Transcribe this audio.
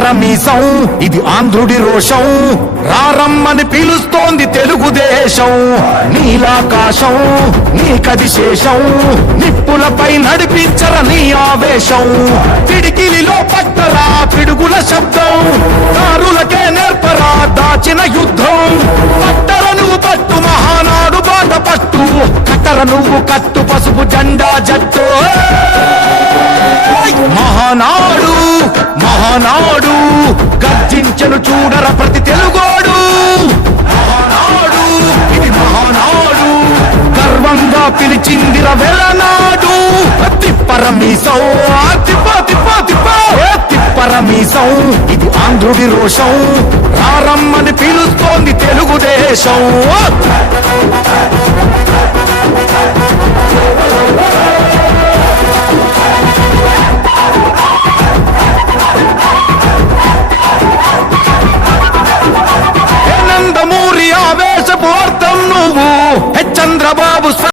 తిప్పరమీసం ఇది ఆంధ్రుడి రోషం, రారమ్మని పిలుస్తోంది తెలుగుదేశం. నీలాకాశం నీకది శేషం, నిప్పులపై నడిపించర నీ ఆవేశం. పిడికిలిలో పట్టరా పిడుగుల శబ్దం, దారులకే నేర్పరా దాచిన యుద్ధం. పట్టర నువ్వు పట్టు మహానాడు బాట పట్టు, కట్టర నువ్వు కట్టు పసుపు జెండా జట్టు. మహానాడు మహానాడు గర్జించను చూడర ప్రతి తెలుగోడు. మహానాడు ఇది మహానాడు, గర్వంగా పిలిచిందిర వెలనాడు. తిప్పరమీసం తిప్ప తిప్ప తిప్ప తిప్పరమీసం ఇది ఆంధ్రుడి రోషం, రారమ్మని పిలుస్తోంది తెలుగుదేశం.